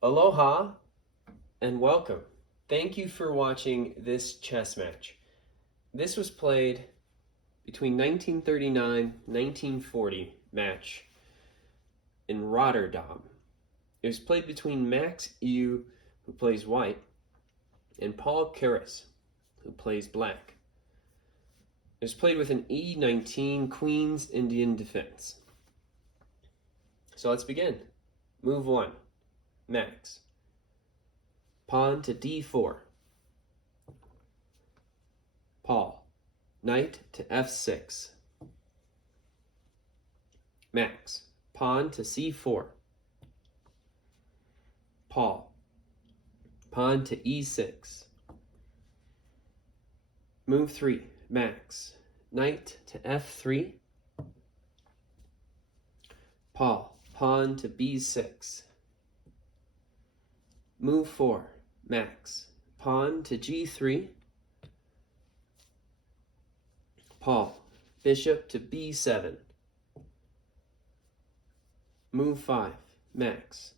Aloha and welcome. Thank you for watching this chess match. This was played between 1939 and 1940 match in Rotterdam. It was played between Max Euwe, who plays white, and Paul Keres, who plays black. It was played with an E19 Queen's Indian defense. So let's begin. Move 1, Max. Pawn to D4. Paul. Knight to F6. Max. Pawn to C4. Paul. Pawn to E6. Move 3, Max. Knight to F3. Paul. Pawn to B6. Move 4, Max. Pawn to G3. Paul. Bishop to B7. Move 5, Max.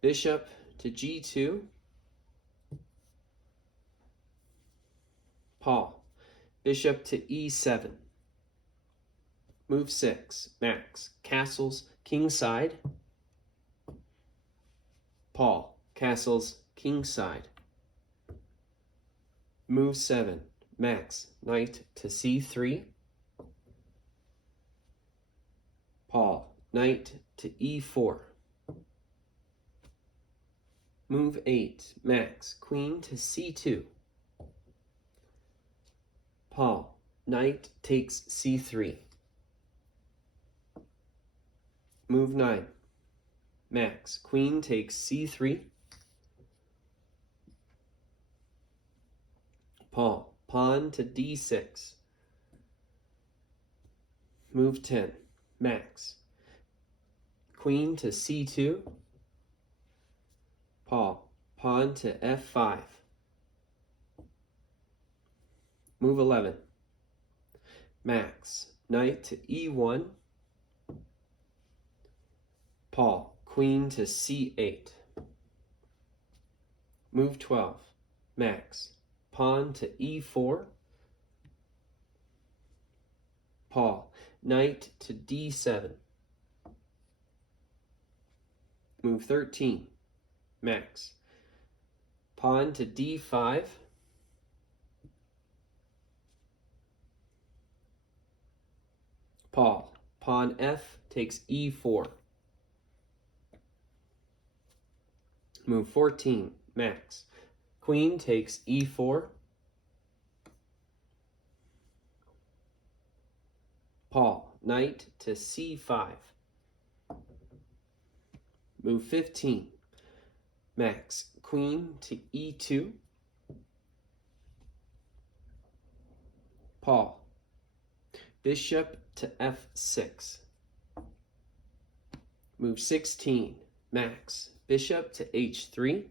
Bishop to G2. Paul. Bishop to E7. Move 6, Max. Castles kingside. Paul. Castles kingside. Move 7, Max. Knight to C3. Paul. Knight to E4. Move 8, Max. Queen to C2. Paul. Knight takes C3. Move 9, Max. Queen takes C3. Paul. Pawn to D6. Move 10, Max. Queen to C2. Paul. Pawn to F5. Move 11, Max. Knight to E1. Paul. Queen to C8. Move 12, Max. Pawn to E4. Paul. Knight to D7. Move 13, Max. Pawn to D5. Paul. Pawn F takes E4. Move 14, Max. Queen takes E4. Paul. Knight to C5. Move 15, Max. Queen to E2. Paul. Bishop to F6. Move 16, Max. Bishop to H3.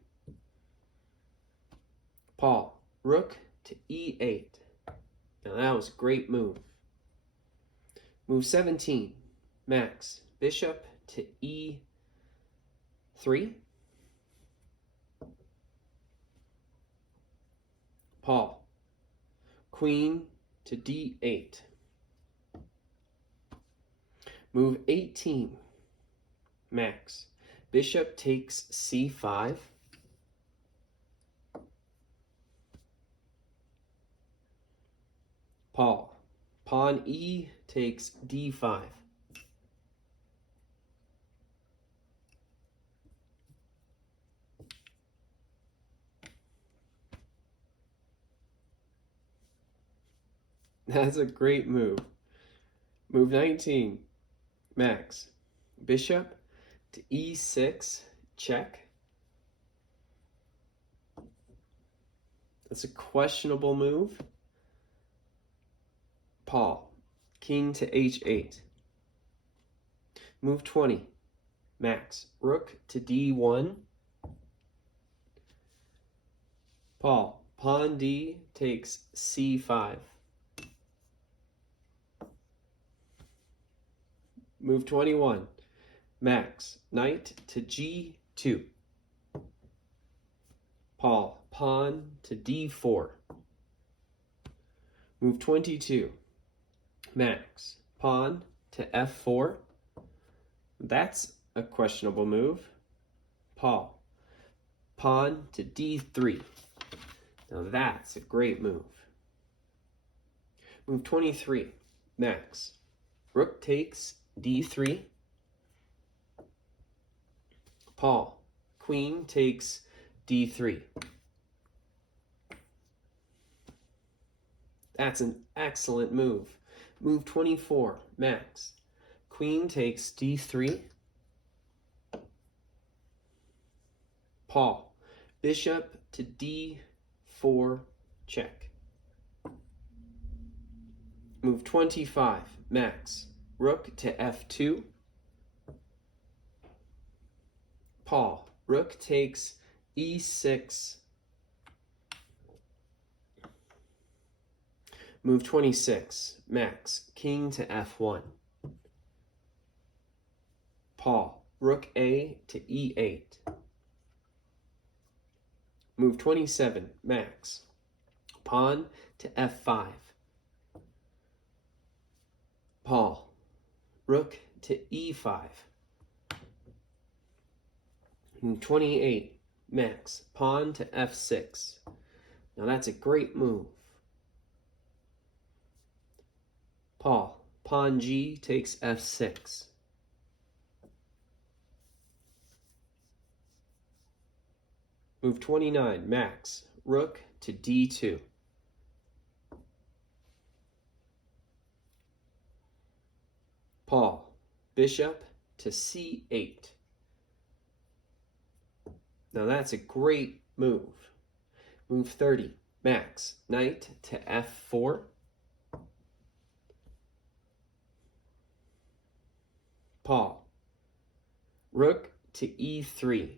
Paul. Rook to E8. Now that was a great move. Move 17, Max. Bishop to E3. Paul. Queen to D8. Move 18, Max. Bishop takes C5. Paul. Pawn E takes D5. That's a great move. Move 19, Max. Bishop to E6, check. That's a questionable move. Paul. King to H8. Move 20, Max. Rook to D1. Paul. Pawn D takes C5. Move 21, Max. Knight to G2. Paul, pawn to d4. Move 22. Max, pawn to f4. That's a questionable move. Paul, pawn to d3. Now that's a great move. Move 23. Max, rook takes d3. Paul, queen takes d3. That's an excellent move. Move 24. Max, queen takes d3. Paul, bishop to d4, check. Move 25. Max, rook to f2. Paul, rook takes e6. Move 26. Max, king to f1. Paul, rook a to e8. Move 27. Max, pawn to f5. Paul, rook to e5. Move 28. Max, pawn to f6. Now that's a great move. Paul, pawn g takes f6. Move 29. Max, rook to d2. Paul, bishop to c8. Now that's a great move. Move 30. Max, knight to f4. Paul, rook to e3.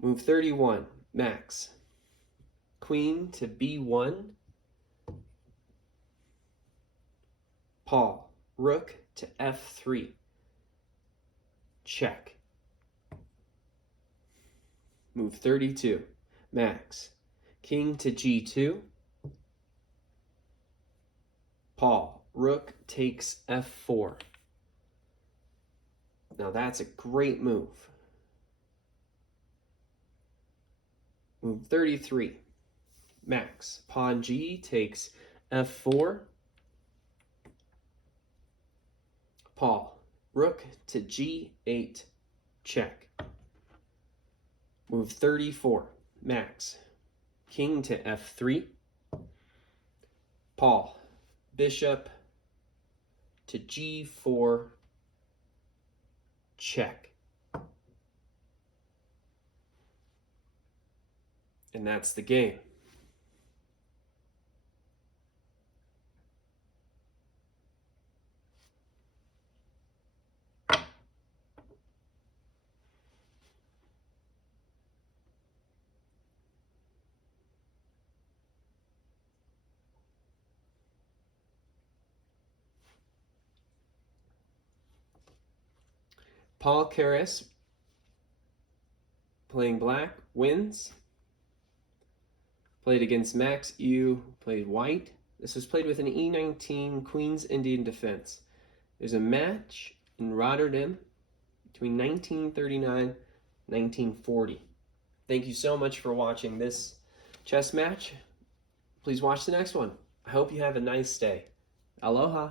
Move 31. Max, queen to b1. Paul, rook to f3. Check. Move 32. Max, king to g2. Paul, rook takes f4. Now that's a great move. Move 33. Max, pawn g takes f4. Paul, rook to g8, check. Move 34. Max, king to f3. Paul, bishop to g4, check. And that's the game. Paul Keres, playing black, wins. Played against Max Euwe, played white. This was played with an e19 Queen's Indian defense. There's a match in Rotterdam between 1939 and 1940. Thank you so much for watching this chess match. Please watch the next one. I hope you have a nice day. Aloha.